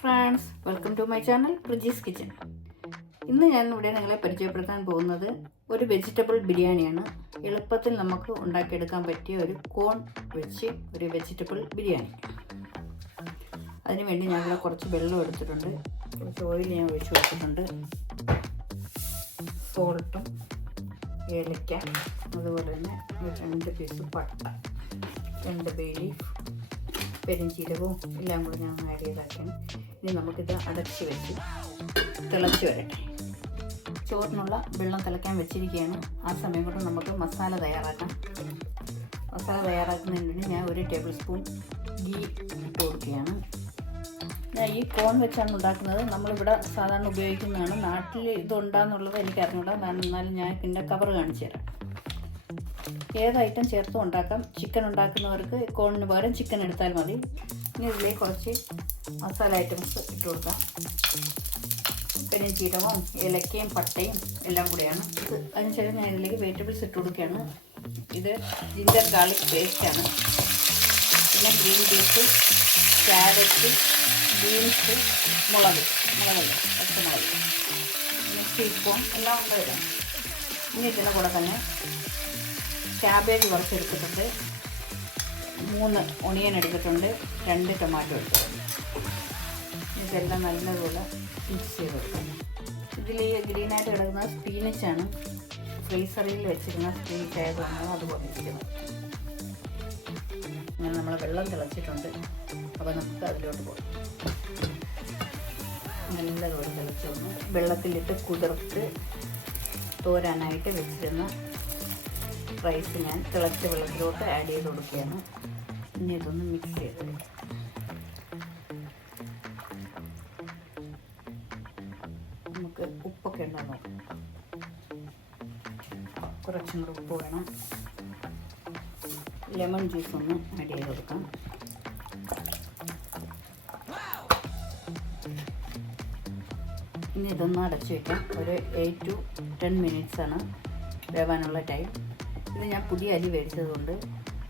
Friends welcome to my channel Priji's kitchen ഇന്ന് ഞാൻ ഇവിടെ നിങ്ങളെ പരിചയപ്പെടുത്താൻ പോകുന്നത് ഒരു വെജിറ്റബിൾ ബിരിയാണിയാണ്. എളുപ്പത്തിൽ നമുക്ക് ഉണ്ടാക്കിയെടുക്കാൻ പറ്റിയ ഒരു കോൺ വെച്ച് ഒരു വെജിറ്റബിൾ ബിരിയാണി. അതിനുവേണ്ടി ഞാൻ ഇവിടെ കുറച്ച് വെള്ളം എടുത്തിട്ടുണ്ട്. കുറച്ച് ഓയിൽ ഞാൻ ഒഴിച്ച് കൊടുത്തിട്ടുണ്ട്. സോൾട്ടും ഏലക്ക അതുപോലെ തന്നെ രണ്ട് പീസ് പട്ട രണ്ട് ബേ ലീഫ് പെരിഞ്ചീരകവും എല്ലാം കൂടി ഞാൻ ആഡ് ചെയ്താക്കിയാണ് ഇനി നമുക്കിത് അടച്ച് വെച്ച് തിളച്ച് വരട്ടെ. ചോറിനുള്ള വെള്ളം തിളയ്ക്കാൻ വെച്ചിരിക്കുകയാണ്. ആ സമയം കൊണ്ട് നമുക്ക് മസാല തയ്യാറാക്കാം. മസാല തയ്യാറാക്കുന്നതിന് വേണ്ടി ഞാൻ ഒരു ടേബിൾ സ്പൂൺ ഗീ ഇട്ട് കൊടുക്കുകയാണ്. ഞാൻ ഈ കോൺ വെച്ചാണ് ഉണ്ടാക്കുന്നത്. നമ്മളിവിടെ സാധാരണ ഉപയോഗിക്കുന്നതാണ്. നാട്ടിൽ ഇതുണ്ടാന്നുള്ളത് എനിക്കറിഞ്ഞൂടാ എന്നാലും ഞാൻ പിന്നെ കവർ കാണിച്ചു തരാം. ഏത് ഐറ്റം ചേർത്തും ഉണ്ടാക്കാം. ചിക്കൻ ഉണ്ടാക്കുന്നവർക്ക് കോണിന് പകരം ചിക്കൻ എടുത്താൽ മതി. ഇനി ഇതിലേക്ക് കുറച്ച് മസാല ഐറ്റംസ് ഇട്ട് കൊടുക്കാം. പെരുംജീരകവും ഏലക്കയും പട്ടയും എല്ലാം കൂടിയാണ്. ഇത് അതിനുശേഷം ഞാൻ ഇതിലേക്ക് വെജിറ്റബിൾസ് ഇട്ട് കൊടുക്കുകയാണ്. ഇത് ജിഞ്ചർ ഗാർലിക് പേസ്റ്റാണ് പിന്നെ ഗ്രീൻ പീസ് ക്യാരറ്റ് ബീൻസ് മുളക് മുളക് പച്ചമുളക് പിന്നെ ചീപ്പും എല്ലാം ഉണ്ട് വരാം ഇനി ഇതിന്റെ കൂടെ തന്നെ ക്യാബേജ് കുറച്ചെടുത്തിട്ടുണ്ട് മൂന്ന് ഒണിയൻ എടുത്തിട്ടുണ്ട്. രണ്ട് ടൊമാറ്റോ എടുത്തിട്ടുണ്ട്. ഇതെല്ലാം നല്ലതുപോലെ മിക്സ് ചെയ്ത് കൊടുക്കണം. ഇതിൽ ഈ ഗ്രീനായിട്ട് കിടക്കുന്ന സ്പീനച്ചാണ് ഫ്രീസറിൽ വെച്ചിരുന്ന സ്പീനച്ച് ആയതുകൊണ്ടാണ് അതുപോലെ ഇരിക്കുന്നത് അങ്ങനെ നമ്മൾ വെള്ളം തിളച്ചിട്ടുണ്ട്. അപ്പോൾ നമുക്ക് അതിലോട്ട് പോകാം. നല്ലതുപോലെ തിളച്ചു വന്ന് വെള്ളത്തിലിട്ട് കുതിർത്ത് തോരാനായിട്ട് വെച്ചിരുന്ന റൈസ് ഞാൻ തിളച്ച വെള്ളത്തിലോട്ട് ആഡ് ചെയ്ത് കൊടുക്കുകയാണ്. ഇനി ഇതൊന്ന് മിക്സ് ചെയ്ത് നോക്കാം. കുറച്ചും കൂടെ ഉപ്പ് വേണം. ലെമൺ ജ്യൂസ് ഒന്ന് ആഡ് ചെയ്ത് കൊടുക്കാം. ഇനി ഇതൊന്ന് അടച്ചു വയ്ക്കാം ഒരു എയ്റ്റ് ടു ടെൻ മിനിറ്റ്സ് ആണ് വേവാനുള്ള ടൈം ഇത് ഞാൻ പുതിയ അരി മേടിച്ചതുകൊണ്ട്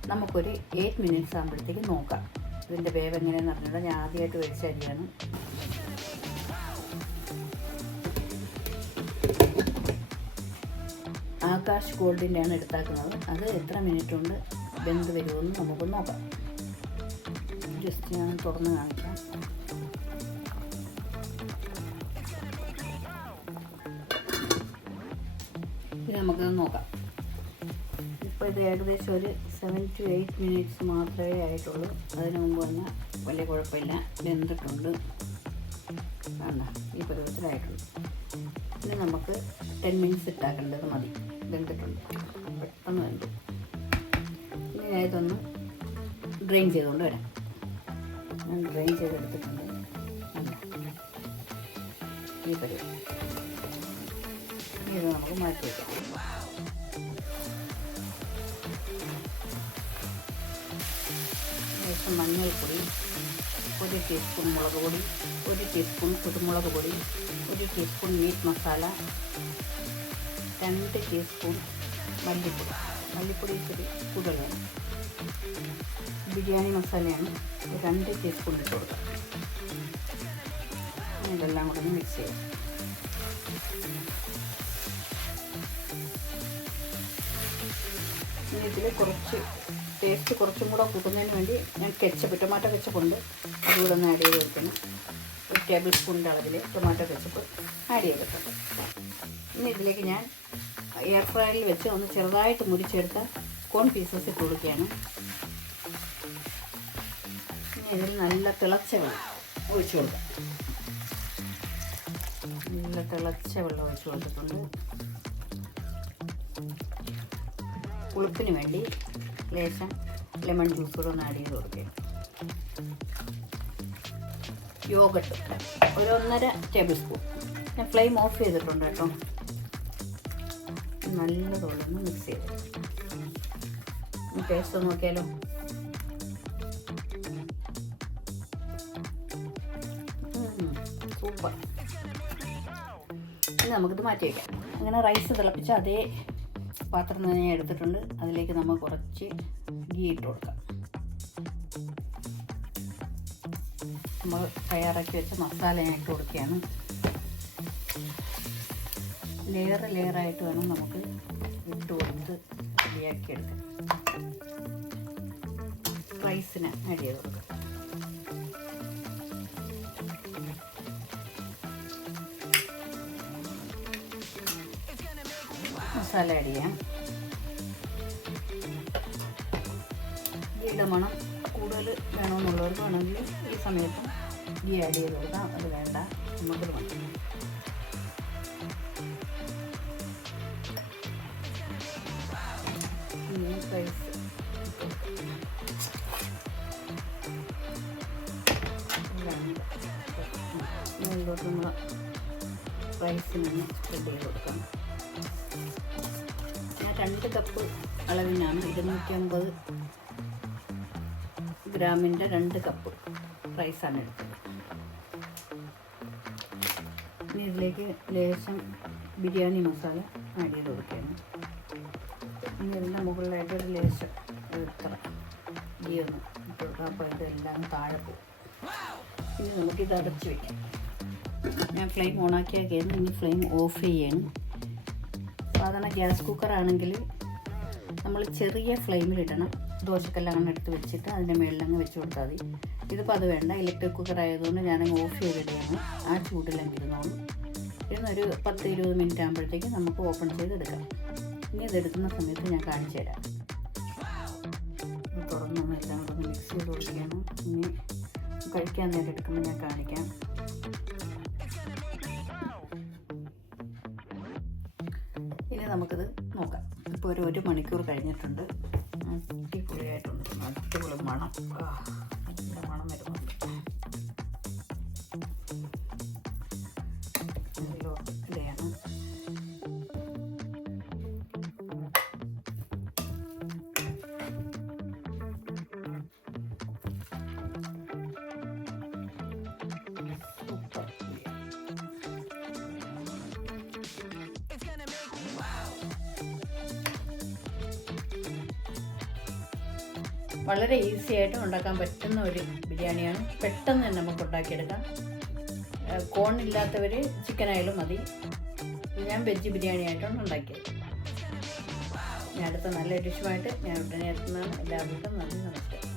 നമുക്കൊരു എയ്റ്റ് മിനിറ്റ്സ് ആകുമ്പോഴത്തേക്ക് നോക്കാം. ഇതിന്റെ വേവ് എങ്ങനെയാണെന്ന് അറിഞ്ഞാൽ ഞാൻ ആദ്യമായിട്ട് മേടിച്ച അരിയാണ്. ആകാശ് ഗോൾഡിന്റെയാണ് എടുത്താക്കുന്നത്. അത് എത്ര മിനിറ്റ് കൊണ്ട് വെന്ത് വരുമെന്ന് നമുക്ക് നോക്കാം. ജസ്റ്റ് ഞാൻ തുറന്ന് കാണിക്കാം. ഇത് നമുക്കത് നോക്കാം. ഇപ്പോൾ ഇത് ഏകദേശം ഒരു സെവൻ ടു എയ്റ്റ് മിനിറ്റ്സ് മാത്രമേ ആയിട്ടുള്ളൂ. അതിന് മുമ്പ് തന്നെ വലിയ കുഴപ്പമില്ല. വെന്തിട്ടുണ്ട്. ഈ പരുവത്തിലായിട്ടുണ്ട്. ഇനി നമുക്ക് ടെൻ മിനിറ്റ്സ് ഇട്ടാക്കേണ്ടത് മതി. വെന്തിട്ടുണ്ട് പെട്ടെന്ന് വെന്തു ഇനി ഇതൊന്ന് ഡ്രെയിൻ ചെയ്തുകൊണ്ട് വരാം. ഞാൻ ഡ്രെയിൻ ചെയ്തെടുത്തിട്ടുണ്ട്. ഇത് നമുക്ക് മാറ്റി വയ്ക്കാം ശേഷം മഞ്ഞൾപ്പൊടി ഒരു ടീസ്പൂൺ മുളക് പൊടി ഒരു ടീസ്പൂൺ കുരുമുളക് പൊടി ഒരു ടീസ്പൂൺ മീറ്റ് മസാല രണ്ട് ടീസ്പൂൺ മല്ലിപ്പൊടി. മല്ലിപ്പൊടി ഇച്ചിരി കൂടുതൽ വേണം ബിരിയാണി മസാലയാണ് രണ്ട് ടീസ്പൂൺ ഇട്ട് കൊടുക്കാം. ഇതെല്ലാം കൂടെ ഒന്ന് മിക്സ് ചെയ്യാം. ഇനി ഇതിൽ കുറച്ച് ടേസ്റ്റ് കുറച്ചും കൂടെ കൂട്ടുന്നതിന് വേണ്ടി ഞാൻ കെച്ചപ്പ് ടൊമാറ്റോ കെച്ചപ്പ് ഉണ്ട്. അതുകൂടെ ഒന്ന് ആഡ് ചെയ്ത് കൊടുക്കണം. ഒരു ടേബിൾ സ്പൂണിന്റെ അളവിൽ ടൊമാറ്റോ കെച്ചപ്പ് ആഡ് ചെയ്തിട്ടുണ്ട്. ഇനി ഇതിലേക്ക് ഞാൻ എയർ ഫ്രയറിൽ വെച്ച് ഒന്ന് ചെറുതായിട്ട് മുറിച്ചെടുത്ത കോൺ പീസസ് ഇട്ട് കൊടുക്കുകയാണ്. ഇനി ഇതിൽ നല്ല തിളച്ച വെള്ളം ഒഴിച്ചു കൊടുക്കാം. നല്ല തിളച്ച വെള്ളം ഒഴിച്ചു കൊടുത്തിട്ടുണ്ട്. പുളിപ്പിന് വേണ്ടി ലേശം ലെമൺ ജ്യൂസ് കൂടെ ഒന്ന് ആഡ് ചെയ്ത് കൊടുക്കുക യോഗട്ട് ഒരു ഒന്നര ടേബിൾ സ്പൂൺ ഞാൻ ഫ്ലെയിം ഓഫ് ചെയ്തിട്ടുണ്ട് കേട്ടോ. നല്ലതുപോലെ മിക്സ് ചെയ്ത് ടേസ്റ്റ് നോക്കിയാലോ? സൂപ്പർ ഇനി നമുക്കിത് മാറ്റി വയ്ക്കാം അങ്ങനെ റൈസ് തിളപ്പിച്ച് അതേ പാത്രം തന്നെ എടുത്തിട്ടുണ്ട്. അതിലേക്ക് നമ്മൾ കുറച്ച് ഗീ ഇട്ട് കൊടുക്കാം. നമ്മൾ തയ്യാറാക്കി വെച്ച മസാല ഞാൻ ഇട്ട് കൊടുക്കുകയാണ്. ലെയർ ലെയറായിട്ട് വേണം നമുക്ക് ഇട്ട് കൊടുത്ത് റെഡിയാക്കിയെടുക്കാൻ റൈസിന് ആഡ് ചെയ്ത് കൊടുക്കാം. മസാല ആഡ് ചെയ്യാം. ഗീയുടെ മണം കൂടുതൽ വേണമെന്നുള്ളവർക്ക് വേണമെങ്കിൽ ഈ സമയത്ത് ഗീ ആഡ് ചെയ്ത് കൊടുക്കാം. അത് വേണ്ട. നമുക്കത് മതി. മുകളിലോട്ട് നമ്മൾ റൈസിന് സ്പ്രെഡ് ചെയ്ത് കൊടുക്കാം. ഞാൻ രണ്ട് കപ്പ് അളവിനാണ് ഇരുന്നൂറ്റി അമ്പത് ഗ്രാമിന്റെ രണ്ട് കപ്പ് റൈസാണ് എടുത്തത്. ഇനി ഇതിലേക്ക് ലേശം ബിരിയാണി മസാല ആഡ് ചെയ്ത് കൊടുക്കുകയാണ്. ഇനി ഇതിന്റെ മുകളിലായിട്ട് ഒരു ലേശം എത്ര ഗീ ഒന്ന് ഇട്ട് കൊടുക്കാം. അപ്പോൾ ഇതെല്ലാം താഴെ പോകും. ഇനി നമുക്കിത് അടച്ച് വയ്ക്കാം ഞാൻ ഫ്ലെയിം ഓണാക്കിയാക്കിയാണ് ഇനി ഫ്ലെയിം ഓഫ് ചെയ്യണം. സാധാരണ ഗ്യാസ് കുക്കറാണെങ്കിൽ നമ്മൾ ചെറിയ ഫ്ലെയിമിലിടണം ദോശക്കല്ലാണ് എടുത്ത് വെച്ചിട്ട് അതിന്റെ മുകളിലങ്ങ് വെച്ച് കൊടുത്താൽ മതി. ഇതിപ്പോൾ അത് വേണ്ട ഇലക്ട്രിക് കുക്കർ ആയതുകൊണ്ട് ഞാനങ്ങ് ഓഫ് ചെയ്തിടുകയാണ്. ആ ചൂടിലങ്ങ് ഇരുന്നോളും ഇരുന്നൊരു പത്ത് ഇരുപത് മിനിറ്റ് ആകുമ്പോഴത്തേക്ക് നമുക്ക് ഓപ്പൺ ചെയ്തെടുക്കാം. ഇനി ഇതെടുക്കുന്ന സമയത്ത് ഞാൻ കാണിച്ചു തരാം. തുറന്ന് എല്ലാം കൂടെ മിക്സ് ചെയ്ത് കൊടുക്കുകയാണ്. ഇനി കഴിക്കാൻ നേരം എടുക്കുമ്പോൾ ഞാൻ കാണിക്കാം. നമുക്കിത് നോക്കാം. ഇപ്പോൾ ഒരു ഒരു മണിക്കൂർ കഴിഞ്ഞിട്ടുണ്ട്. അടിപൊളിയായിട്ടുണ്ട്. അടിപൊളി മണം. വളരെ ഈസി ആയിട്ട് ഉണ്ടാക്കാൻ പറ്റുന്ന ഒരു ബിരിയാണിയാണ്. പെട്ടെന്ന് തന്നെ നമുക്ക് ഉണ്ടാക്കിയെടുക്കാം. ചിക്കൻ ആയാലും മതി. ഞാൻ വെജ് ബിരിയാണി ആയിട്ടാണ് ഉണ്ടാക്കിയത്. ഞാൻ അടുത്ത നല്ല ഡിഷുമായിട്ട് ഞാൻ ഉടനെ എത്തുന്നതാണ്. എല്ലാവർക്കും നന്ദി നമസ്കാരം.